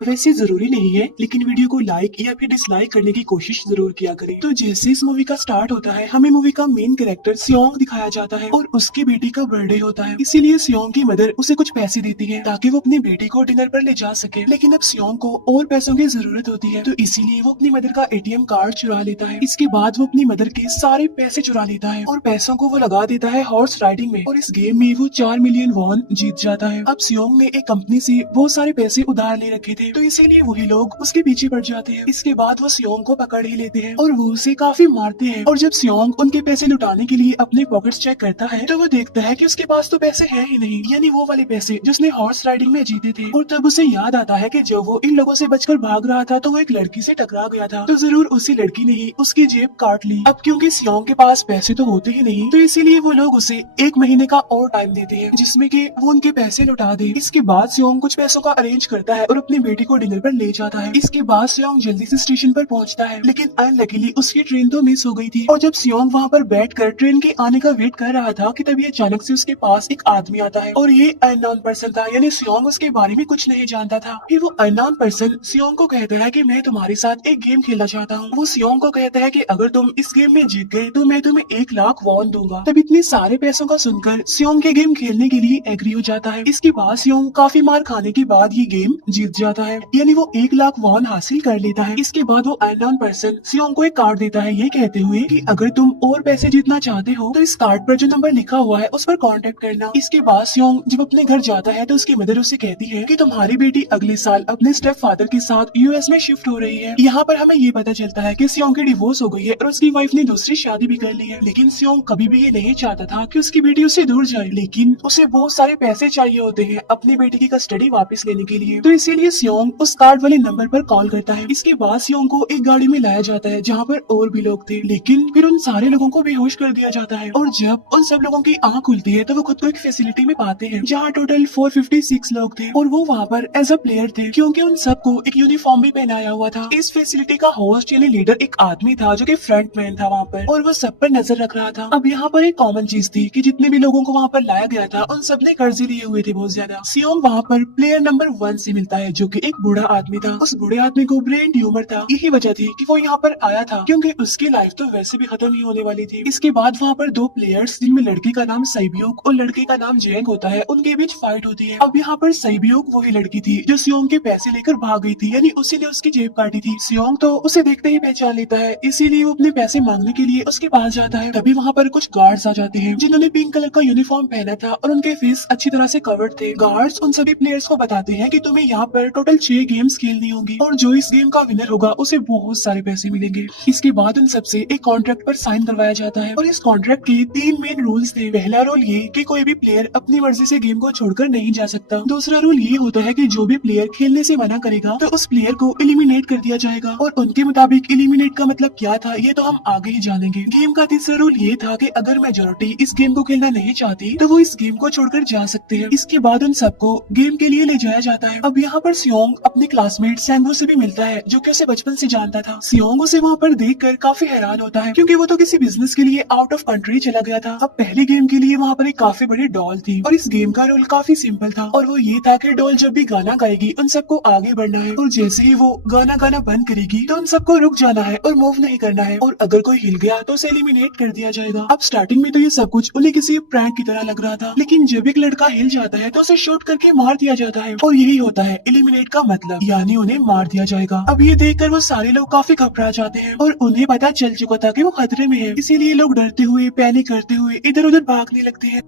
वैसे जरूरी नहीं है, लेकिन वीडियो को लाइक या फिर डिसलाइक करने की कोशिश जरूर किया करें। तो जैसे इस मूवी का स्टार्ट होता है, हमें मूवी का मेन कैरेक्टर सियोंग दिखाया जाता है और उसकी बेटी का बर्थडे होता है। इसीलिए सियोंग की मदर उसे कुछ पैसे देती है ताकि वो अपनी बेटी को डिनर पर ले जा सके। लेकिन अब सियोंग को और पैसों की जरूरत होती है, तो इसीलिए वो अपनी मदर का एटीएम कार्ड चुरा लेता है। इसके बाद वो अपनी मदर के सारे पैसे चुरा लेता है और पैसों को वो लगा देता है हॉर्स राइडिंग में, और इस गेम में वो 4 मिलियन वॉन जीत जाता है। अब सियोंग ने एक कंपनी से बहुत सारे पैसे उधार ले रखे थे, तो इसीलिए वही लोग उसके पीछे पड़ जाते हैं। इसके बाद वो सियोंग को पकड़ ही लेते हैं और वो उसे काफी मारते हैं। और जब सियोंग उनके पैसे लुटाने के लिए अपने पॉकेट्स चेक करता है, तो वो देखता है कि उसके पास तो पैसे हैं ही नहीं, यानी वो वाले पैसे जिसने हॉर्स राइडिंग में जीते थे। और तब उसे याद आता है कि जब वो इन लोगों से बचकर भाग रहा था तो वो एक लड़की से टकरा गया था, तो जरूर उसी लड़की ने ही उसकी जेब काट ली। अब क्योंकि सियोंग के पास पैसे तो होते ही नहीं, तो इसीलिए वो लोग उसे 1 महीने का और टाइम देते हैं जिसमें कि वो उनके पैसे लौटा दे। इसके बाद सियोंग कुछ पैसों का अरेंज करता है और अपनी बेटी को डिनर पर ले जाता है। इसके बाद सियोंग जल्दी से स्टेशन पर पहुंचता है, लेकिन अनलकीली उसकी ट्रेन तो मिस हो गई थी। और जब सियोंग वहां पर बैठकर ट्रेन के आने का वेट कर रहा था कि तभी अचानक से उसके पास एक आदमी आता है, और ये अननोन पर्सन था, यानी सियोंग उसके बारे में कुछ नहीं जानता था। फिर वो अननोन पर्सन सियोंग को कहता है कि मैं तुम्हारे साथ एक गेम खेलना चाहता हूँ। वो सियोंग को कहता है कि अगर तुम इस गेम में जीत गए तो मैं तुम्हें 1 लाख वॉन दूंगा। तब इतने सारे पैसों का सुनकर सियोंग के गेम खेलने के लिए एग्री हो जाता है। इसके बाद सियोंग काफी मार खाने के बाद ये गेम जीत जाता है, यानी वो 1 लाख वॉन हासिल कर लेता है। इसके बाद वो अननोन पर्सन सियोंग को एक कार्ड देता है, ये कहते हुए कि अगर तुम और पैसे जीतना चाहते हो तो इस कार्ड पर जो नंबर लिखा हुआ है उस पर कांटेक्ट करना। इसके बाद सियोंग जब अपने घर जाता है तो उसकी मदर उसे कहती है कि तुम्हारी बेटी अगले साल अपने स्टेप फादर के साथ यूएस में शिफ्ट हो रही है। यहाँ पर हमें ये पता चलता है कि सियोंग की डिवोर्स हो गई है और उसकी वाइफ ने दूसरी शादी भी कर ली है। लेकिन सियोंग कभी भी ये नहीं चाहता था कि उसकी बेटी उससे दूर जाए, लेकिन उसे बहुत सारे पैसे चाहिए होते हैं अपनी बेटी की कस्टडी वापस लेने के लिए, तो इसीलिए सियोंग उस कार्ड वाले नंबर पर कॉल करता है। इसके बाद सियोंग को एक गाड़ी में लाया जाता है जहाँ पर और भी लोग थे, लेकिन फिर उन सारे लोगों को बेहोश कर दिया जाता है। और जब उन सब लोगों की आंख खुलती है तो वो खुद को एक फैसिलिटी में पाते हैं जहाँ टोटल 456 लोग थे, और वो वहाँ पर एज अ प्लेयर थे क्योंकि उन सबको एक यूनिफॉर्म भी पहनाया हुआ था। इस फैसिलिटी का होस्ट यानी लीडर एक आदमी था जो कि फ्रंट मैन था वहाँ पर, और वो सब पर नजर रख रहा था। अब यहाँ पर एक कॉमन चीज थी कि जितने भी लोगों को वहाँ पर लाया गया था उन सबने कर्जे लिए हुए थे बहुत ज्यादा। सियोंग वहाँ पर प्लेयर नंबर 1 से मिलता है जो कि एक बूढ़ा आदमी था। उस बूढ़े आदमी को ब्रेन ट्यूमर था, यही वजह थी कि वो यहाँ पर आया था क्योंकि उसकी लाइफ तो वैसे भी खत्म ही होने वाली थी। इसके बाद वहाँ पर 2 प्लेयर्स जिनमें लड़की का नाम सैब्यूक और लड़के का नाम जेंग होता है, उनके बीच फाइट होती है। अब यहाँ पर सैब्यूक वही लड़की थी जो सियोंग के पैसे लेकर भाग गई थी, यानी उसी ने उसकी जेब काटी थी। सियोंग तो उसे देखते ही पहचान लेता है, इसीलिए वो अपने पैसे मांगने के लिए उसके पास जाता है। तभी वहाँ पर कुछ गार्ड्स आ जाते हैं जिन्होंने पिंक कलर का यूनिफॉर्म पहना था और उनके फेस अच्छी तरह से कवर्ड थे। गार्ड्स उन सभी प्लेयर्स को बताते हैं कि तुम्हें यहाँ पर टोटल 6 गेम्स खेलनी होंगी और जो इस गेम का विनर होगा उसे बहुत सारे पैसे मिलेंगे। इसके बाद उन सबसे एक कॉन्ट्रैक्ट पर साइन करवाया जाता है और इस कॉन्ट्रैक्ट के 3 मेन रूल्स थे। पहला रूल ये कि कोई भी प्लेयर अपनी मर्जी से गेम को छोड़कर नहीं जा सकता। दूसरा रूल ये होता है कि जो भी प्लेयर खेलने से मना करेगा तो उस प्लेयर को एलिमिनेट कर दिया जाएगा, और उनके मुताबिक एलिमिनेट का मतलब क्या था ये तो हम आगे ही जानेंगे। गेम का तीसरा रूल ये था कि अगर मेजोरिटी इस गेम को खेलना नहीं चाहती तो वो इस गेम को छोड़कर जा सकते हैं। इसके बाद उन सबको गेम के लिए ले जाया जाता है। अब यहाँ पर सियोंग अपने क्लासमेट सैंगो से भी मिलता है जो कि उसे बचपन से जानता था। सियोंग उसे वहाँ पर देखकर काफी हैरान होता है क्योंकि वो तो किसी बिजनेस के लिए आउट ऑफ कंट्री चला गया था। अब पहले गेम के लिए वहाँ पर एक काफी बड़ी डॉल थी और इस गेम का रूल काफी सिंपल था, और वो ये था कि डॉल जब भी गाना गाएगी उन सबको आगे बढ़ना है, और जैसे ही वो गाना गाना बंद करेगी तो उन सबको रुक जाना है और मूव नहीं करना है, और अगर कोई हिल गया तो उसे एलिमिनेट कर दिया जाएगा। अब स्टार्टिंग में तो ये सब कुछ उन्हें किसी प्रैंक की तरह लग रहा था, लेकिन जब एक लड़का हिल जाता है तो उसे शूट करके मार दिया जाता है, और यही होता है एलिमिनेट का मतलब, यानी उन्हें मार दिया जाएगा। अब ये देखकर वो सारे लोग काफी घबरा जाते हैं और उन्हें पता चल चुका था कि वो खतरे में है, इसीलिए लोग डरते हुए पैनिक करते हुए इधर उधर भागने लगते हैं।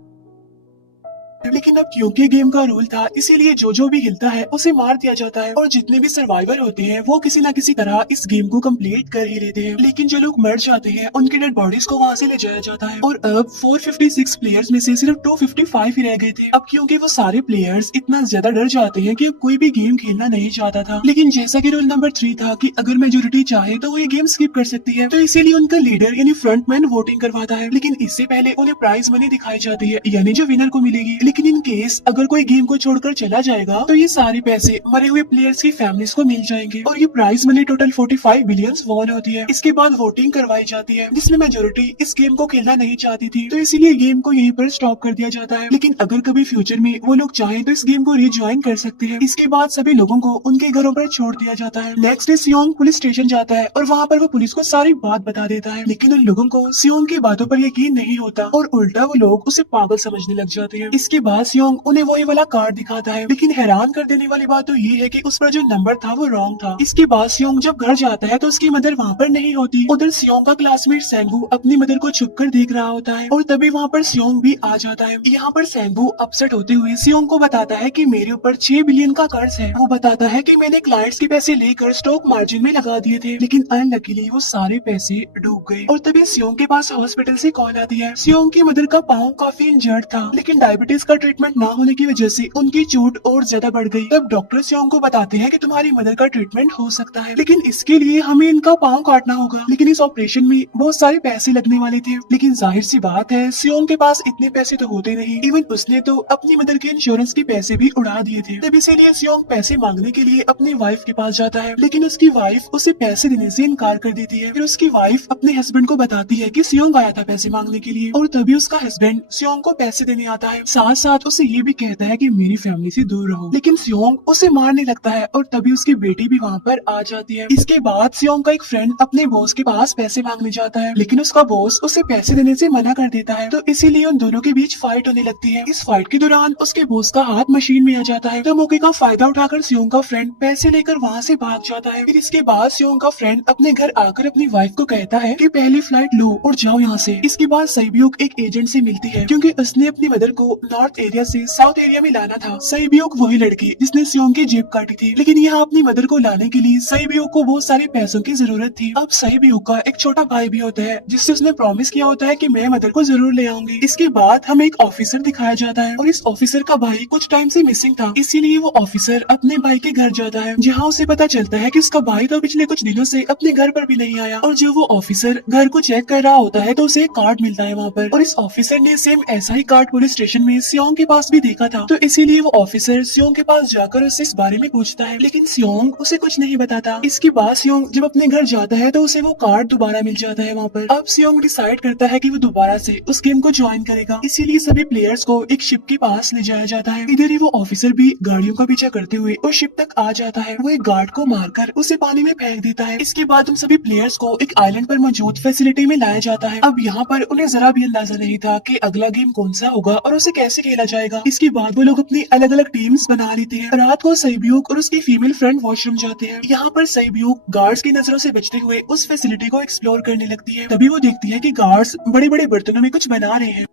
लेकिन अब क्योंकि गेम का रूल था इसीलिए जो भी हिलता है उसे मार दिया जाता है, और जितने भी सर्वाइवर होते हैं वो किसी न किसी तरह इस गेम को कंप्लीट कर ही लेते हैं। लेकिन जो लोग मर जाते हैं उनकी डेड बॉडीज को वहाँ से ले जाया जाता है, और अब 456 प्लेयर्स में से सिर्फ 255 ही रह गए थे। अब क्योंकि वो सारे प्लेयर्स इतना ज्यादा डर जाते हैं कि अब कोई भी गेम खेलना नहीं चाहता था। लेकिन जैसा कि रूल नंबर 3 था कि अगर मेजोरिटी चाहे तो वो ये गेम स्किप कर सकती है, तो इसीलिए उनका लीडर यानी फ्रंटमैन वोटिंग करवाता है। लेकिन इससे पहले उन्हें प्राइज मनी दिखाई जाती है, यानी जो विनर को मिलेगी। लेकिन इन केस अगर कोई गेम को छोड़कर चला जाएगा तो ये सारे पैसे मरे हुए प्लेयर्स की फैमिलीज को मिल जाएंगे और ये prize money total 45 billion won होती है। इसके बाद वोटिंग करवाई जाती है जिसमें मेजोरिटी इस गेम को खेलना नहीं चाहती थी, तो इसीलिए गेम को यहीं पर स्टॉप कर दिया जाता है। लेकिन अगर कभी फ्यूचर में वो लोग चाहें तो इस गेम को रिज्वाइन कर सकते हैं। इसके बाद सभी लोगों को उनके घरों पर छोड़ दिया जाता है। नेक्स्ट डे सियोंग पुलिस स्टेशन जाता है और वहाँ पर वो पुलिस को सारी बात बता देता है, लेकिन उन लोगों को सियोंग की बातों पर यकीन नहीं होता और उल्टा वो लोग उसे पागल समझने लग जाते हैं। इसके बाद सियोंग उन्हें वही वाला कार्ड दिखाता है, लेकिन हैरान कर देने वाली बात तो ये है कि उस पर जो नंबर था वो रॉन्ग था। इसके बाद सियोंग जब घर जाता है तो उसकी मदर वहाँ पर नहीं होती। उधर सियोंग का क्लासमेट सेंगू अपनी मदर को छुप कर देख रहा होता है और तभी वहाँ पर सियोंग भी आ जाता है। यहाँ पर सेंगू अपसेट होते हुए सियोंग को बताता है कि मेरे ऊपर 6 बिलियन का कर्ज है। वो बताता है कि मैंने क्लाइंट्स के पैसे लेकर स्टॉक मार्जिन में लगा दिए थे, लेकिन अनलकीली वो सारे पैसे डूब गए। और तभी सियोंग के पास हॉस्पिटल से कॉल आती है। सियोंग की मदर का पाँव काफी इंजर्ड था, लेकिन डायबिटीज का ट्रीटमेंट न होने की वजह से उनकी चोट और ज्यादा बढ़ गई। तब डॉक्टर सियोंग को बताते हैं कि तुम्हारी मदर का ट्रीटमेंट हो सकता है, लेकिन इसके लिए हमें इनका पाँव काटना होगा। लेकिन इस ऑपरेशन में बहुत सारे पैसे लगने वाले थे, लेकिन जाहिर सी बात है सियोंग के पास इतने पैसे तो होते नहीं। इवन उसने तो अपनी मदर के इंश्योरेंस के पैसे भी उड़ा दिए थे। तब इसीलिए सियोंग पैसे मांगने के लिए अपनी वाइफ के पास जाता है, लेकिन उसकी वाइफ उसे पैसे देने से इनकार कर देती है। फिर उसकी वाइफ अपने हस्बैंड को बताती है कि सियोंग आया था पैसे मांगने के लिए और तभी उसका हस्बैंड सियोंग को पैसे देने आता है। साथ साथ उसे ये भी कहता है कि मेरी फैमिली से दूर रहो, लेकिन सियोंग उसे मारने लगता है और तभी उसकी बेटी भी वहाँ पर आ जाती है। इसके बाद सियोंग का एक फ्रेंड अपने बॉस के पास पैसे मांगने जाता है, लेकिन उसका बॉस उसे पैसे देने से मना कर देता है, तो इसीलिए उन दोनों के बीच फाइट होने लगती है। इस फाइट के दौरान उसके बॉस का हाथ मशीन में आ जाता है, तो मौके का फायदा उठाकर सियोंग का फ्रेंड पैसे लेकर वहाँ से भाग जाता है। फिर इसके बाद सियोंग का फ्रेंड अपने घर आकर अपनी वाइफ को कहता है कि पहली फ्लाइट लो और जाओ यहाँ से। इसके बाद सईब्यूक एक एजेंट से मिलती है, क्योंकि उसने अपनी मदर को नॉर्थ एरिया से साउथ एरिया में लाना था। सईब्यूक वही लड़की जिसने सियोंग की जेब काटी थी, लेकिन यहाँ अपनी मदर को लाने के लिए सईब्यूक को बहुत सारे पैसों की जरूरत थी। अब सईब्यूक का एक छोटा भाई भी होता है जिससे उसने प्रॉमिस किया होता है कि मैं मदर को जरूर ले आऊंगी। इसके बाद हमें एक ऑफिसर दिखाया जाता है और इस ऑफिसर का भाई कुछ टाइम से मिसिंग था, इसीलिए वो ऑफिसर अपने भाई के घर जाता है, जहाँ उसे पता चलता है कि उसका भाई तो पिछले कुछ दिनों से अपने घर पर भी नहीं आया। और जब वो ऑफिसर घर को चेक कर रहा होता है तो उसे एक कार्ड मिलता है वहाँ पर, और इस ऑफिसर ने सेम ऐसा ही कार्ड पुलिस स्टेशन में सियोंग के पास भी देखा था, तो इसीलिए वो ऑफिसर सियोंग के पास जाकर उससे इस बारे में पूछता है, लेकिन सियोंग उसे कुछ नहीं बताता। इसके बाद सियोंग जब अपने घर जाता है तो उसे वो कार्ड दोबारा मिल जाता है वहाँ पर। अब सियोंग डिसाइड करता है कि वो दोबारा से उस गेम को ज्वाइन करेगा, इसीलिए सभी प्लेयर्स को एक शिप के पास ले जाया जाता है। इधर ही वो ऑफिसर भी गाड़ियों का पीछा करते हुए उस शिप तक आ जाता है। वो एक गार्ड को मारकर उसे पानी में फेंक देता है। इसके बाद उन सभी प्लेयर्स को एक आइलैंड पर मौजूद फैसिलिटी में लाया जाता है। अब यहाँ पर उन्हें जरा भी अंदाजा नहीं था कि अगला गेम कौन सा होगा और उसे कैसे खेला जाएगा। इसके बाद वो लोग अपनी अलग अलग टीम्स बना लेते हैं। रात को सईब्यूक और उसकी फीमेल फ्रेंड वॉशरूम जाते हैं। यहाँ पर सईब्यूक गार्ड्स की नजरों से बचते हुए उस फैसिलिटी को एक्सप्लोर करने लगती है। तभी वो देखती है कि गार्ड्स बड़े बड़े बर्तनों में कुछ बना रहे हैं,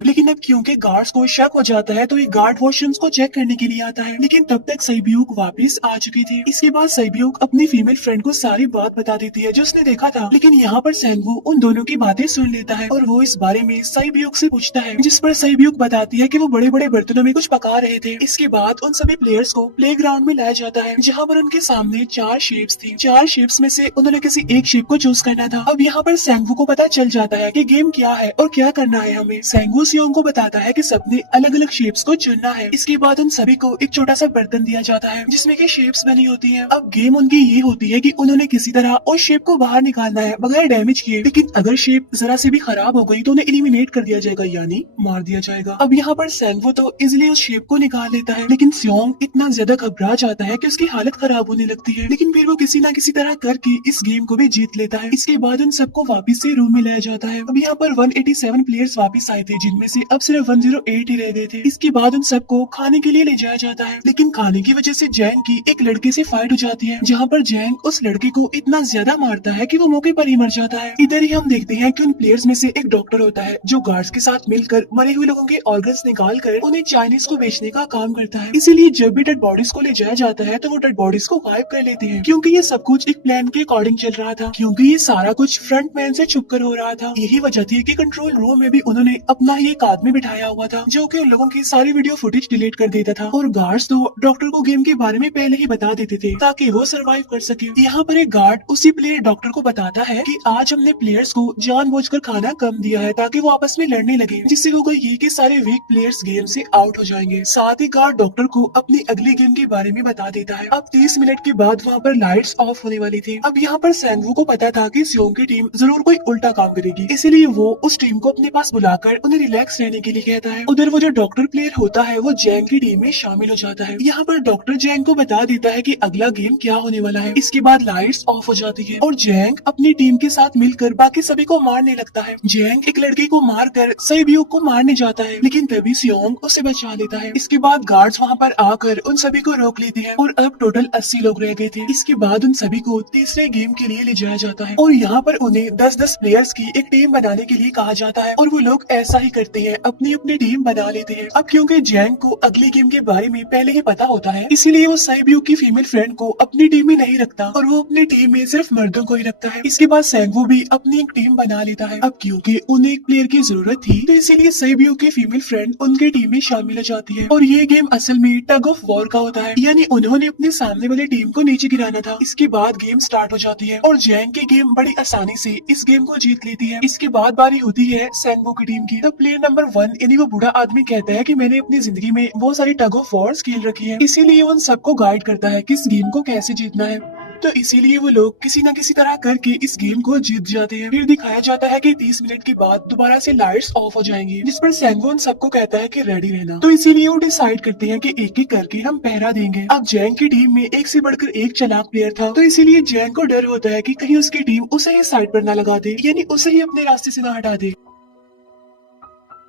लेकिन अब क्योंकि गार्ड्स को शक हो जाता है तो ये गार्ड वॉशरूम्स को चेक करने के लिए आता है, लेकिन तब तक सईब्यूक वापस आ चुकी थी। इसके बाद सईब्यूक अपनी फीमेल फ्रेंड को सारी बात बता देती है जो उसने देखा था, लेकिन यहाँ पर सेंगू उन दोनों की बातें सुन लेता है और वो इस बारे में सईब्यूक से पूछता है, जिस पर सईब्यूक बताती है कि वो बड़े बड़े बर्तनों में कुछ पका रहे थे। इसके बाद उन सभी प्लेयर्स को प्ले ग्राउंड में लाया जाता है, जहाँ पर उनके सामने 4 शेप्स थी। 4 शेप्स में से उन्होंने किसी एक शेप को चूज करना था। अब यहाँ पर सेंगू को पता चल जाता है कि गेम क्या है और क्या करना है हमें। सेंगू सियोंग को बताता है कि सबने अलग अलग शेप्स को चुनना है। इसके बाद उन सभी को एक छोटा सा बर्तन दिया जाता है जिसमें की शेप्स बनी होती है। अब गेम उनकी ये होती है कि उन्होंने किसी तरह उस शेप को बाहर निकालना है बगैर डैमेज किए, लेकिन अगर शेप जरा से भी खराब हो गई तो उन्हें एलिमिनेट कर दिया जाएगा, यानी मार दिया जाएगा। अब यहाँ पर सेंगू तो इजिली उस शेप को निकाल लेता है, लेकिन सियोंग इतना ज्यादा घबरा जाता है कि उसकी हालत खराब होने लगती है, लेकिन फिर वो किसी न किसी तरह करके इस गेम को भी जीत लेता है। इसके बाद उन सबको वापस से रूम में लाया जाता है। अब यहाँ पर 187 प्लेयर्स वापस आए थे, जिनमें से अब सिर्फ 108 ही रह गए थे। इसके बाद उन सबको खाने के लिए ले जाया जाता है, लेकिन खाने की वजह से जैंग की एक लड़के से फाइट हो जाती है, जहाँ पर जैंग उस लड़के को इतना ज्यादा मारता है कि वो मौके पर ही मर जाता है। इधर ही हम देखते हैं कि उन प्लेयर्स में से एक डॉक्टर होता है जो गार्ड्स के साथ मिलकर मरे हुए लोगों के ऑर्गन्स निकाल कर उन्हें चाइनीज को बेचने का काम करता है। इसीलिए जब भी डेड बॉडीज को ले जाया जाता है तो वो डेड बॉडीज को गायब कर लेते हैं, क्योंकि ये सब कुछ एक प्लान के अकॉर्डिंग चल रहा था, क्योंकि ये सारा कुछ फ्रंट मैन से छुप कर हो रहा था। यही वजह थी कि कंट्रोल रूम में भी उन्होंने अपना ही ही एक आदमी बिठाया हुआ था जो कि उन लोगों की सारी वीडियो फुटेज डिलीट कर देता था, और गार्ड्स तो डॉक्टर को गेम के बारे में पहले ही बता देते थे ताकि वो सरवाइव कर सके। यहाँ पर एक गार्ड उसी प्लेयर डॉक्टर को बताता है कि आज हमने प्लेयर्स को जानबूझकर खाना कम दिया है ताकि वो आपस में लड़ने लगे, जिससे होगा ये कि सारे वीक प्लेयर्स गेम से आउट हो जाएंगे। साथ ही गार्ड डॉक्टर को अपनी अगली गेम के बारे में बता देता है। अब 30 मिनट के बाद वहाँ पर लाइट्स ऑफ होने वाली थी। अब यहाँ पर सैंगवू को पता था कि सियोंग की टीम जरूर कोई उल्टा काम करेगी, इसीलिए वो उस टीम को अपने पास बुलाकर उन्हें रिलैक्स रहने के लिए कहता है। उधर वो जो डॉक्टर प्लेयर होता है वो जैंग की टीम में शामिल हो जाता है। यहाँ पर डॉक्टर जैंग को बता देता है कि अगला गेम क्या होने वाला है। इसके बाद लाइट्स ऑफ हो जाती है और जैंग अपनी टीम के साथ मिलकर बाकी सभी को मारने लगता है। जैंग एक लड़की को मारकर सैब्यूक को मारने जाता है, लेकिन तभी सियोंग उसे बचा लेता है। इसके बाद गार्ड्स वहाँ पर आकर उन सभी को रोक लेते हैं और अब टोटल 80 लोग रह गए थे। इसके बाद उन सभी को तीसरे गेम के लिए ले जाया जाता है और यहाँ पर उन्हें 10-10 प्लेयर्स की एक टीम बनाने के लिए कहा जाता है और वो लोग ऐसा ही करते हैं, अपनी अपनी टीम बना लेते हैं। अब क्योंकि जैंग को अगली गेम के बारे में पहले ही पता होता है, इसीलिए वो सैब्यूक की फीमेल फ्रेंड को अपनी टीम में नहीं रखता और वो अपनी टीम में सिर्फ मर्दों को ही रखता है। इसके बाद सैंगवू भी अपनी एक टीम बना लेता है। अब क्योंकि उन्हें एक प्लेयर की जरूरत थी, तो इसीलिए सैब्यूक की फीमेल फ्रेंड उनकी टीम में शामिल हो जाती है और ये गेम असल में टग ऑफ वॉर का होता है, यानी उन्होंने अपने सामने वाली टीम को नीचे गिराना था। इसके बाद गेम स्टार्ट हो जाती है और जैंग की गेम बड़ी आसानी से इस गेम को जीत लेती है। इसके बाद बारी होती है सैंगवू की टीम की। तो प्लेयर नंबर 1 यानी वो बूढ़ा आदमी कहता है कि मैंने अपनी जिंदगी में बहुत सारी टग ऑफ वॉर्स खेल रखी है, इसीलिए उन सबको गाइड करता है कि इस गेम को कैसे जीतना है। तो इसीलिए वो लोग किसी न किसी तरह करके इस गेम को जीत जाते हैं। फिर दिखाया जाता है कि 30 मिनट के बाद दोबारा से लाइट्स ऑफ हो जाएंगी, जिस पर सैंगवू उन सबको कहता है कि रेडी रहना। तो इसीलिए वो डिसाइड करते हैं कि एक एक करके हम पहरा देंगे। अब जैंग की टीम में एक से बढ़कर एक चालाक प्लेयर था, तो इसीलिए जैंग को डर होता है कि कहीं उसकी टीम उसे ही साइड पर न लगा दे, यानी उसे ही अपने रास्ते से न हटा दे।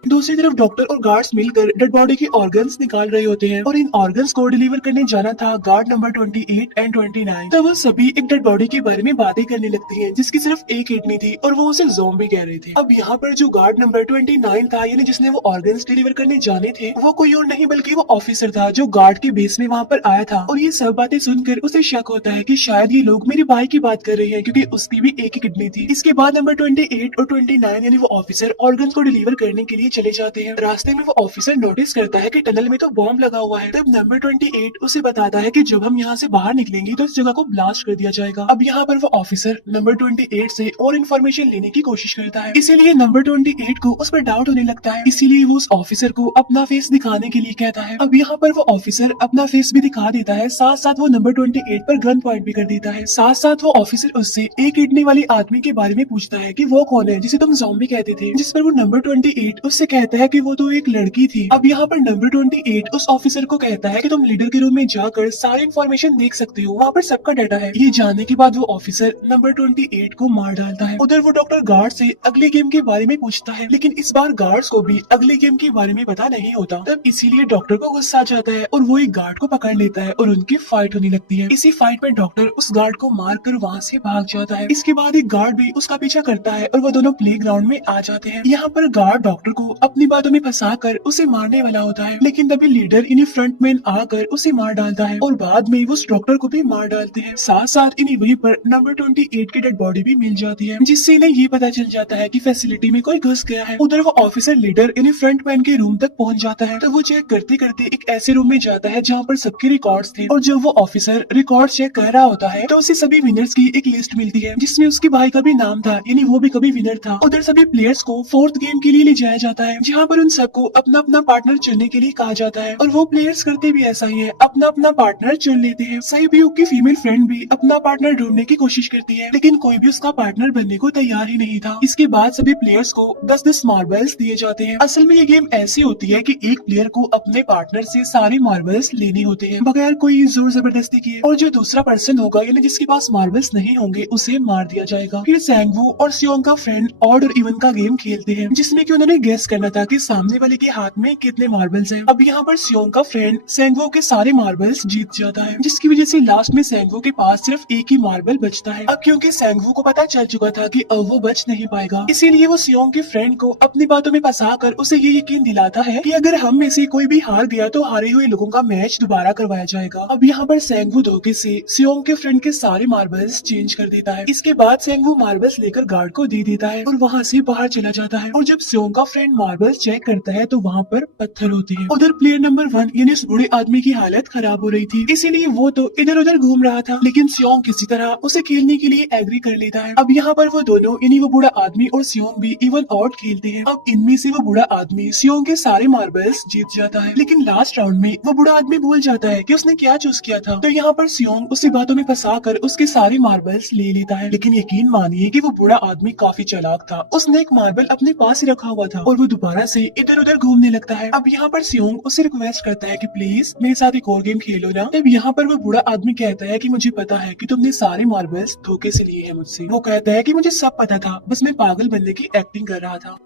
दूसरी तरफ डॉक्टर और गार्ड्स मिलकर डेड बॉडी के ऑर्गन्स निकाल रहे होते हैं और इन ऑर्गन्स को डिलीवर करने जाना था गार्ड नंबर 28 एंड 29। तब वो सभी एक डेड बॉडी के बारे में बातें करने लगती हैं जिसकी सिर्फ एक किडनी थी और वो उसे ज़ॉम्बी कह रहे थे। अब यहाँ पर जो गार्ड नंबर 29 था, यानी जिसने वो ऑर्गन्स डिलीवर करने जाने थे, वो कोई और नहीं बल्कि वो ऑफिसर था जो गार्ड के बेस में वहाँ पर आया था। और ये सब बातें सुनकर उसे शक होता है कि शायद ये लोग मेरे भाई की बात कर रहे हैं, क्योंकि उसकी भी एक ही किडनी थी। इसके बाद नंबर 28 और 29 यानी वो ऑफिसर ऑर्गन को डिलीवर करने के लिए चले जाते हैं। रास्ते में वो ऑफिसर नोटिस करता है कि टनल में तो बॉम्ब लगा हुआ है। तब नंबर 28 उसे बताता है कि जब हम यहाँ से बाहर निकलेंगे तो इस जगह को ब्लास्ट कर दिया जाएगा। अब यहाँ पर वो ऑफिसर नंबर 28 से और इन्फॉर्मेशन लेने की कोशिश करता है, इसीलिए नंबर 28 को उस पर डाउट होने लगता है, इसीलिए वो उस ऑफिसर को अपना फेस दिखाने के लिए कहता है। अब यहाँ पर वो ऑफिसर अपना फेस भी दिखा देता है, साथ साथ वो नंबर 28 पर गन पॉइंट भी कर देता है। साथ साथ वो ऑफिसर उससे एक किडनी वाले आदमी के बारे में पूछता है कि वो कौन है जिसे तुम ज़ॉम्बी कहते थे, जिस पर वो नंबर 28 उससे कहता है कि वो तो एक लड़की थी। अब यहाँ पर नंबर 28 उस ऑफिसर को कहता है कि तुम लीडर के रूम में जाकर सारी इन्फॉर्मेशन देख सकते हो, वहाँ पर सबका डाटा है। ये जानने के बाद वो ऑफिसर नंबर 28 को मार डालता है। उधर वो डॉक्टर गार्ड से अगली गेम के बारे में पूछता है, लेकिन इस बार गार्ड्स को भी अगली गेम के बारे में पता नहीं होता। तब इसीलिए डॉक्टर को गुस्सा आ जाता है और वो एक गार्ड को पकड़ लेता है और उनकी फाइट होने लगती है। इसी फाइट में डॉक्टर उस गार्ड को मार कर वहाँ से भाग जाता है। इसके बाद एक गार्ड भी उसका पीछा करता है और वो दोनों प्लेग्राउंड में आ जाते हैं। यहाँ पर गार्ड डॉक्टर को अपनी बातों में फंसा कर उसे मारने वाला होता है, लेकिन तभी लीडर इन्हीं फ्रंटमैन आकर उसे मार डालता है और बाद में वो उस डॉक्टर को भी मार डालते हैं। साथ साथ इन्हीं वहीं पर नंबर 28 की डेड बॉडी भी मिल जाती है, जिससे इन्हें ये पता चल जाता है कि फैसिलिटी में कोई घुस गया है। उधर वो ऑफिसर लीडर इन्हीं फ्रंटमैन के रूम तक पहुंच जाता है, तो वो चेक करते करते एक ऐसे रूम में जाता है जहाँ पर सबके रिकॉर्ड्स थे, और जब वो ऑफिसर रिकॉर्ड चेक कर रहा होता है तो उसे सभी विनर्स की एक लिस्ट मिलती है जिसमें उसके भाई का भी नाम था, यानी वो भी कभी विनर था। उधर सभी प्लेयर्स को 4th गेम के लिए ले जाया जाता है, जहाँ पर उन सबको अपना अपना पार्टनर चुनने के लिए कहा जाता है और वो प्लेयर्स करते भी ऐसा ही है, अपना अपना पार्टनर चुन लेते हैं। सैब्यूक की फीमेल फ्रेंड भी अपना पार्टनर ढूंढने की कोशिश करती है, लेकिन कोई भी उसका पार्टनर बनने को तैयार ही नहीं था। इसके बाद सभी प्लेयर्स को 10-10 मार्बल्स दिए जाते हैं। असल में ये गेम ऐसी होती है कि एक प्लेयर को अपने पार्टनर से सारे मार्बल्स लेने होते हैं बगैर कोई जोर जबरदस्ती किए, और जो दूसरा पर्सन होगा यानी जिसके पास मार्बल्स नहीं होंगे उसे मार दिया जाएगा। फिर सैंगवू और सियोंग का फ्रेंड ऑड और इवन का गेम खेलते हैं, जिसमें कि उन्होंने गेस करना था कि सामने वाले के हाथ में कितने मार्बल्स हैं। अब यहाँ पर सियोंग का फ्रेंड सैंगवू के सारे मार्बल्स जीत जाता है, जिसकी वजह से लास्ट में सैंगवू के पास सिर्फ एक ही मार्बल बचता है। अब क्योंकि सैंगवू को पता चल चुका था कि अब वो बच नहीं पाएगा, इसीलिए वो सियोंग के फ्रेंड को अपनी बातों में फंसा कर उसे ये यकीन दिलाता है कि अगर हम में से कोई भी हार गया तो हारे हुए लोगों का मैच दोबारा करवाया जाएगा। अब यहाँ पर सैंगवू धोखे से सियोंग के फ्रेंड के सारे मार्बल्स चेंज कर देता है। इसके बाद सैंगवू मार्बल्स लेकर गार्ड को दे देता है और वहाँ से बाहर चला जाता है। और जब सियोंग का फ्रेंड मार्बल्स चेक करता है तो वहाँ पर पत्थर होते हैं। उधर प्लेयर नंबर 1 यानी उस बूढ़े आदमी की हालत खराब हो रही थी, इसीलिए वो तो इधर उधर घूम रहा था, लेकिन सियोंग किसी तरह उसे खेलने के लिए एग्री कर लेता है। अब यहाँ पर वो दोनों यानी वो बूढ़ा आदमी और सियोंग भी इवन आउट खेलते हैं। अब इनमें से वो बूढ़ा आदमी सियोंग के सारे मार्बल्स जीत जाता है, लेकिन लास्ट राउंड में वो बूढ़ा आदमी भूल जाता है कि उसने क्या चूज किया था। तो यहाँ पर सियोंग उसी बातों में फंसा कर उसके सारे मार्बल्स ले लेता है, लेकिन यकीन मानिए कि वो बूढ़ा आदमी काफी चालाक था। उसने एक मार्बल अपने पास ही रखा हुआ था और वो दोबारा से इधर उधर घूमने लगता है। अब यहाँ पर सियोंग उससे रिक्वेस्ट करता है कि प्लीज मेरे साथ एक और गेम खेलो ना। तब यहाँ पर वो बूढ़ा आदमी कहता है कि मुझे पता है कि तुमने सारे मार्बल्स धोखे से लिए हैं मुझसे। वो कहता है कि मुझे सब पता था, बस मैं पागल बनने की एक्टिंग कर रहा था।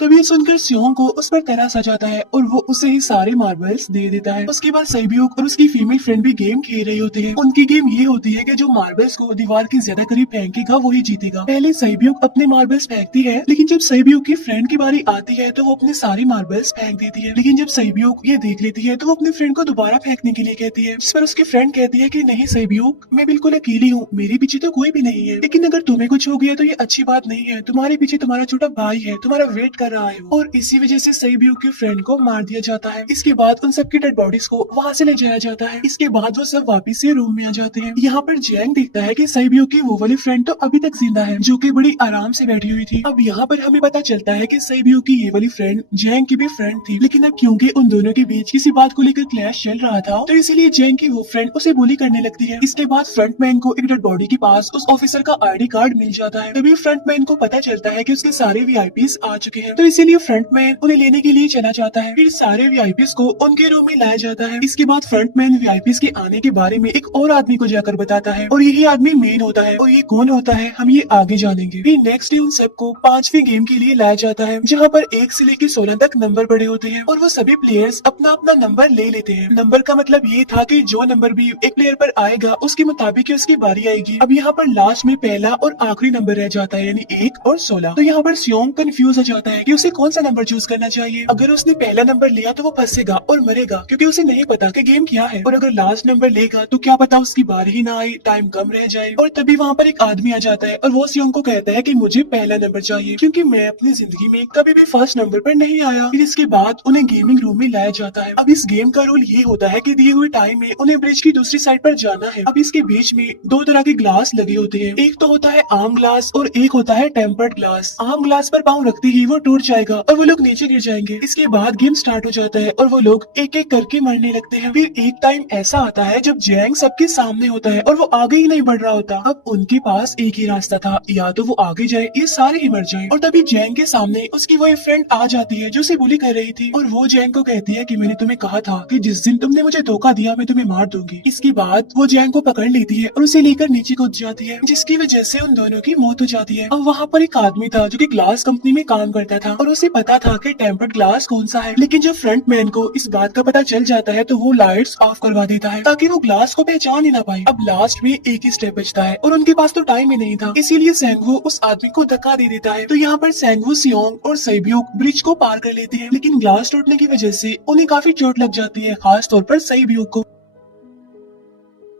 तब ये सुनकर सियोंग को उस पर तरस आ जाता है और वो उसे ही सारे मार्बल्स दे देता है। उसके बाद सैब्यूक और उसकी फीमेल फ्रेंड भी गेम खेल रही होती है। उनकी गेम ये होती है कि जो मार्बल्स को दीवार के ज्यादा करीब फेंकेगा वही जीतेगा। पहले सैब्यूक अपने मार्बल्स फेंकती है, लेकिन जब सैब्यूक की फ्रेंड की बारी आती है तो वो अपने सारे मार्बल्स फेंक देती है। लेकिन जब सैब्यूक ये देख लेती है तो वो अपने फ्रेंड को दोबारा फेंकने के लिए कहती है, जिस पर उसकी फ्रेंड कहती है कि नहीं सैब्यूक, मैं बिल्कुल अकेली हूँ, मेरे पीछे तो कोई भी नहीं है, लेकिन अगर तुम्हें कुछ हो गया तो ये अच्छी बात नहीं है, तुम्हारे पीछे तुम्हारा छोटा भाई है, तुम्हारा वेट कर रहा है। और इसी वजह से सैब्यूक की फ्रेंड को मार दिया जाता है। इसके बाद उन सबकी डेड बॉडीज को वहाँ से ले जाया जाता है। इसके बाद वो सब वापस से रूम में आ जाते हैं। यहाँ पर जैंग देखता है कि सैब्यूक की वो वाली फ्रेंड तो अभी तक जिंदा है, जो कि बड़ी आराम से बैठी हुई थी। अब यहाँ पर हमें पता चलता है कि सैब्यूक की ये वाली फ्रेंड जैंग की भी फ्रेंड थी, लेकिन अब क्योंकि उन दोनों के बीच किसी बात को लेकर क्लैश चल रहा था तो इसीलिए जैंग की वो फ्रेंड उसे बुली करने लगती है। इसके बाद फ्रंटमैन को एक डेड बॉडी के पास उस ऑफिसर का आईडी कार्ड मिल जाता है। तभी फ्रंटमैन को पता चलता है कि उसके सारे वीआईपीज आ चुके हैं, तो इसीलिए फ्रंटमैन उन्हें लेने के लिए चला जाता है। फिर सारे वीआईपीज को उनके रूम में लाया जाता है। इसके बाद फ्रंटमैन वीआईपीज के आने के बारे में एक और आदमी को जाकर बताता है और यही आदमी मेन होता है। और ये कौन होता है हम ये आगे जानेंगे। फिर नेक्स्ट डे उन सबको 5वीं गेम के लिए लाया जाता है, जहाँ पर 1 से लेकर 16 तक नंबर पड़े होते हैं और वो सभी प्लेयर्स अपना अपना नंबर ले लेते हैं। नंबर का मतलब ये था कि जो नंबर भी एक प्लेयर पर आएगा उसके मुताबिक ही उसकी बारी आएगी। अब यहाँ पर लास्ट में पहला और आखिरी नंबर रह जाता है, यानी 1 और 16। तो यहाँ पर सियोंग कंफ्यूज हो जाता है कि उसे कौन सा नंबर चूज करना चाहिए। अगर उसने पहला नंबर लिया तो वो फंसेगा और मरेगा, क्योंकि उसे नहीं पता कि गेम क्या है। और अगर लास्ट नंबर लेगा तो क्या पता उसकी बारी ही ना आए, टाइम कम रह जाए। और तभी वहाँ पर एक आदमी आ जाता है और वो सियोंग को कहता है कि मुझे पहला नंबर चाहिए, क्योंकि मैं अपनी जिंदगी में कभी भी फर्स्ट नंबर पर नहीं आया। फिर इसके बाद उन्हें गेमिंग रूम में लाया जाता है। अब इस गेम का रूल ये होता है कि दिए हुए टाइम में उन्हें ब्रिज की दूसरी साइड पर जाना है। अब इसके बीच में 2 तरह के ग्लास लगे होते हैं, एक तो होता है आम ग्लास और एक होता है टेम्पर्ड ग्लास। आम ग्लास पर पाँव रखते ही वो टूट जाएगा और वो लोग नीचे गिर जाएंगे। इसके बाद गेम स्टार्ट हो जाता है और वो लोग एक एक करके मरने लगते हैं। फिर एक टाइम ऐसा आता है जब जैंग सबके सामने होता है और वो आगे ही नहीं बढ़ रहा होता। अब उनके पास एक ही रास्ता था, या तो वो आगे जाए या सारे ही मर जाएं। और तभी जैंग के सामने उसकी वही फ्रेंड आ जाती है जो उसे बुली कर रही थी और वो जैंग को कहती है कि मैंने तुम्हें कहा था कि जिस दिन तुमने मुझे धोखा दिया मैं तुम्हें मार दूंगी। इसके बाद वो जैंग को पकड़ लेती है और उसे लेकर नीचे कूद जाती है, जिसकी वजह से उन दोनों की मौत हो जाती है। और वहाँ पर एक आदमी था जो कि ग्लास कंपनी में काम करता था और उसे पता था कि टेम्पर्ड ग्लास कौन सा है, लेकिन जब फ्रंटमैन को इस बात का पता चल जाता है तो वो लाइट्स ऑफ करवा देता है ताकि वो ग्लास को पहचान ही ना पाए। अब लास्ट में एक ही स्टेप बचता है और उनके पास तो टाइम ही नहीं था, इसीलिए सेंगवू उस आदमी को धक्का दे देता है। तो यहाँ पर सेंगवू, सियोंग और सैब्यूक ब्रिज को पार कर लेते हैं, लेकिन ग्लास टूटने की वजह से उन्हें काफी चोट लग जाती है, खास तौर पर सैब्यूक को।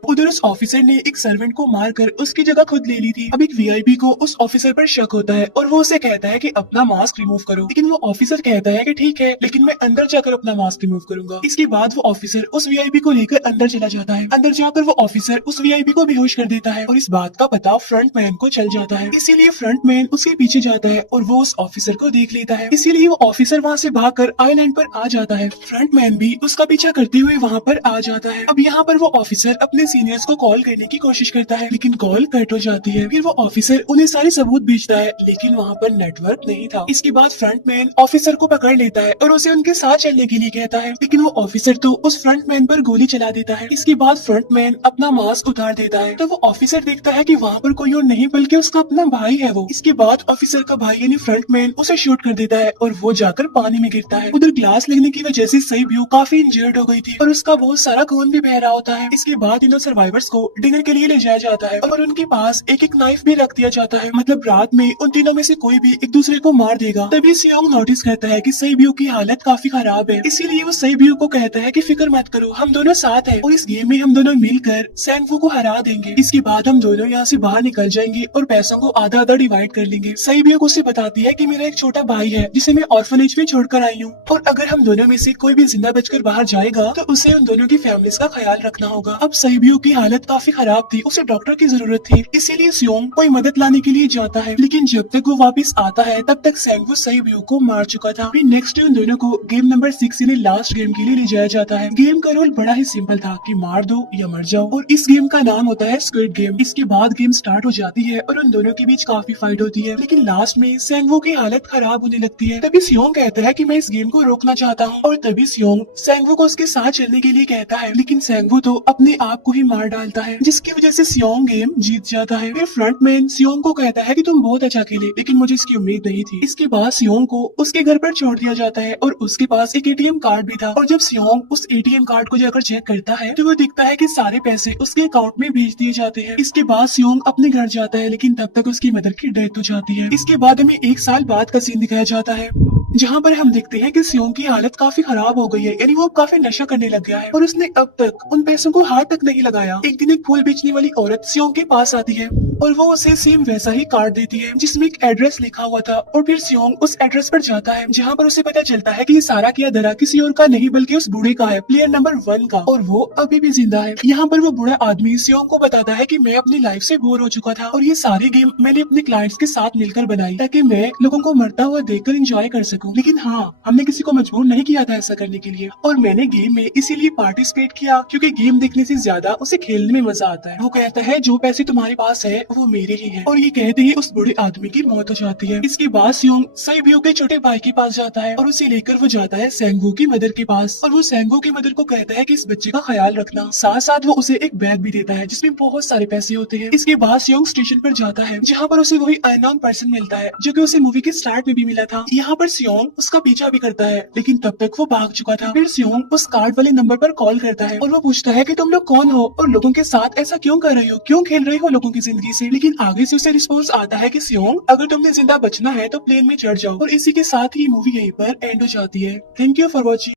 उधर उस ऑफिसर ने एक सर्वेंट को मारकर उसकी जगह खुद ले ली थी। अब एक वीआईपी को उस ऑफिसर पर शक होता है और वो उसे कहता है कि अपना मास्क रिमूव करो, लेकिन वो ऑफिसर कहता है कि ठीक है, लेकिन मैं अंदर जाकर अपना मास्क रिमूव करूंगा। इसके बाद वो ऑफिसर उस वीआईपी को लेकर अंदर चला जाता है। अंदर जाकर वो ऑफिसर उस वीआईपी को बेहोश कर देता है और इस बात का पता फ्रंटमैन को चल जाता है, इसीलिए फ्रंटमैन उसके पीछे जाता है और वो उस ऑफिसर को देख लेता है, इसीलिए वो ऑफिसर वहाँ से भागकर आइलैंड पर आ जाता है। फ्रंटमैन भी उसका पीछा करते हुए वहाँ पर आ जाता है। अब यहाँ पर वो ऑफिसर अपने सीनियर्स को कॉल करने की कोशिश करता है, लेकिन कॉल कट हो जाती है। फिर वो ऑफिसर उन्हें सारे सबूत भेजता है, लेकिन वहाँ पर नेटवर्क नहीं था। इसके बाद फ्रंटमैन ऑफिसर को पकड़ लेता है और उसे उनके साथ चलने के लिए कहता है, लेकिन वो ऑफिसर तो उस फ्रंटमैन पर गोली चला देता है। इसके बाद फ्रंटमैन अपना मास्क उतार देता है तो वो ऑफिसर देखता है कि वहाँ पर कोई और नहीं बल्कि उसका अपना भाई है वो। इसके बाद ऑफिसर का भाई यानी फ्रंटमैन उसे शूट कर देता है और वो जाकर पानी में गिरता है। उधर ग्लास लगने की वजह से सैब्यूक काफी इंजर्ड हो गई थी और उसका बहुत सारा खून भी बह रहा होता है। इसके बाद इन्हों सर्वाइव सर्वाइवर्स को डिनर के लिए ले जाया जाता है और उनके पास एक एक नाइफ भी रख दिया जाता है, मतलब रात में उन तीनों में से कोई भी एक दूसरे को मार देगा। तभी सियोंग नोटिस करता है कि सेबियो की हालत काफी खराब है, इसीलिए वो सेबियो को कहता है कि फिक्र मत करो, हम दोनों साथ हैं और इस गेम में हम दोनों मिलकर सैंगवू को हरा देंगे। इसके बाद हम दोनों यहाँ से बाहर निकल जाएंगे और पैसों को आधा आधा डिवाइड कर लेंगे। सेबियो को उसे बताती है कि मेरा एक छोटा भाई है जिसे मैं ऑर्फनेज में छोड़कर आई हूँ और अगर हम दोनों में से कोई भी जिंदा बचकर बाहर जाएगा तो उसे उन दोनों की फैमिलीज का ख्याल रखना होगा। अब सेबियो की हालत काफी खराब थी, उसे डॉक्टर की जरूरत थी, इसीलिए सियोंग कोई मदद लाने के लिए जाता है, लेकिन जब तक वो वापस आता है तब तक सैंगवू सेबियो को मार चुका था। फिर नेक्स्ट डे उन दोनों को गेम नंबर 6 यानी लास्ट गेम के लिए ले जाया जाता है। गेम का रूल बड़ा ही सिंपल था कि मार दो या मर जाओ और इस गेम का नाम होता है स्क्विड गेम। इसके बाद गेम स्टार्ट हो जाती है और उन दोनों के बीच काफी फाइट होती है, लेकिन लास्ट में सैंगवू की हालत खराब होने लगती है। तभी सियोंग कहता है कि मैं इस गेम को रोकना चाहता हूँ और तभी सियोंग सैंगवू को उसके साथ चलने के लिए कहता है, लेकिन सैंगवू तो अपने आप को ही मार डालता है जिसकी वजह से सियोंग गेम जीत जाता है। फिर फ्रंटमैन सियोंग को कहता है कि तुम बहुत अच्छा खेले, लेकिन मुझे इसकी उम्मीद नहीं थी। इसके बाद सियोंग को उसके घर पर छोड़ दिया जाता है और उसके पास एक एटीएम कार्ड भी था और जब सियोंग उस एटीएम कार्ड को जाकर चेक करता है तो वो दिखता है कि सारे पैसे उसके अकाउंट में भेज दिए जाते हैं। इसके बाद सियोंग अपने घर जाता है, लेकिन तब तक उसकी मदर की डेथ हो जाती है। इसके बाद हमें 1 साल बाद का सीन दिखाया जाता है जहाँ पर हम देखते हैं कि सियोंग की हालत काफी खराब हो गई है, यानी वो काफी नशा करने लग गया है और उसने अब तक उन पैसों को हाथ तक नहीं लगाया। एक दिन एक फूल बेचने वाली औरत सियोंग के पास आती है और वो उसे सेम वैसा ही कार्ड देती है जिसमें एक एड्रेस लिखा हुआ था और फिर सियोंग उस एड्रेस पर जाता है जहाँ पर उसे पता चलता है कि ये सारा किया धरा किसी और का नहीं बल्कि उस बूढ़े का है, प्लेयर नंबर 1 का, और वो अभी भी जिंदा है। यहाँ पर वो बूढ़ा आदमी सियोंग को बताता है कि मैं अपनी लाइफ से बोर हो चुका था और ये सारी गेम मैंने अपने क्लाइंट्स के साथ मिलकर बनाई ताकि मैं लोगों को मरता हुआ देखकर एंजॉय कर सकूं, लेकिन हाँ, हमने किसी को मजबूर नहीं किया था ऐसा करने के लिए और मैंने गेम में इसीलिए पार्टिसिपेट किया क्योंकि गेम देखने से ज्यादा उसे खेलने में मजा आता है। वो कहता है जो पैसे तुम्हारे पास है वो मेरे ही है और ये कहते ही उस बूढ़े आदमी की मौत हो जाती है। इसके बाद सियोंग सेबियो के छोटे भाई के पास जाता है और उसे लेकर वो जाता है सैंगवू की मदर के पास और वो सैंगवू की मदर को कहता है कि इस बच्चे का ख्याल रखना, साथ साथ वो उसे एक बैग भी देता है जिसमें बहुत सारे पैसे होते हैं। इसके बाद सियोंग स्टेशन पर जाता है जहाँ पर उसे वही अननोन पर्सन मिलता है जो कि उसे मूवी के स्टार्ट में भी मिला था। यहाँ पर सियोंग उसका पीछा भी करता है, लेकिन तब तक वो भाग चुका था। फिर सियोंग उस कार्ड वाले नंबर पर कॉल करता है और वो पूछता है कि तुम लोग कौन हो और लोगों के साथ ऐसा क्यों कर रहे हो, क्यों खेल रहे हो लोगों की जिंदगी से। लेकिन आगे से उसे रिस्पॉन्स आता है कि सियोंग अगर तुमने जिंदा बचना है तो प्लेन में चढ़ जाओ और इसी के साथ ही मूवी यहीं पर एंड हो जाती है। Thank you for watching.